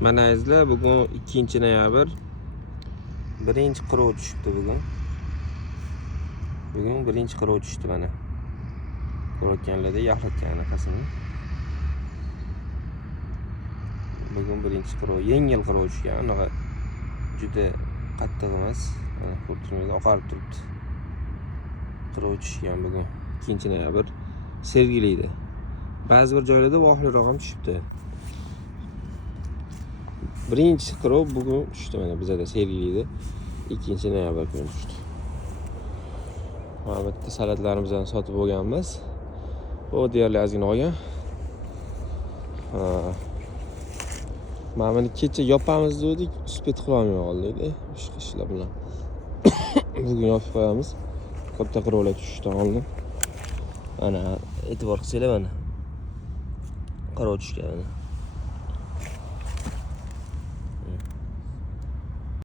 Mana izlar, bugun 2-noyabr. Birinchi qirov tushibdi bugun. Bugun birinchi qirov tushdi mana. Ko'rayotganlarda yaxlatgan anaqasini. Bugun birinchi qirov, yengil qirov tushgan. Unaqa juda qattiq emas. Mana ko'rib oqarib turibdi. Qirov tushgan bugun 2-noyabr. Sergelida. Ba'zi bir joylarda vohliroq ham tushibdi. Birinchi qirov bugun tushdi mana bizda Sergelida 2-noyabr kuni tushdi. Mana bitta salatlarimizni sotib olganmiz. Bu deyarli ozgina olgan. Mana buni kecha yopamiz dedik, uspet qila olmay qoldik. Boshqa ishlar bilan. Bugun yopib qo'yamiz. Katta qirovlar tushishdan oldin. Mana e'tibor qilsanglar mana. Qirov tushgan.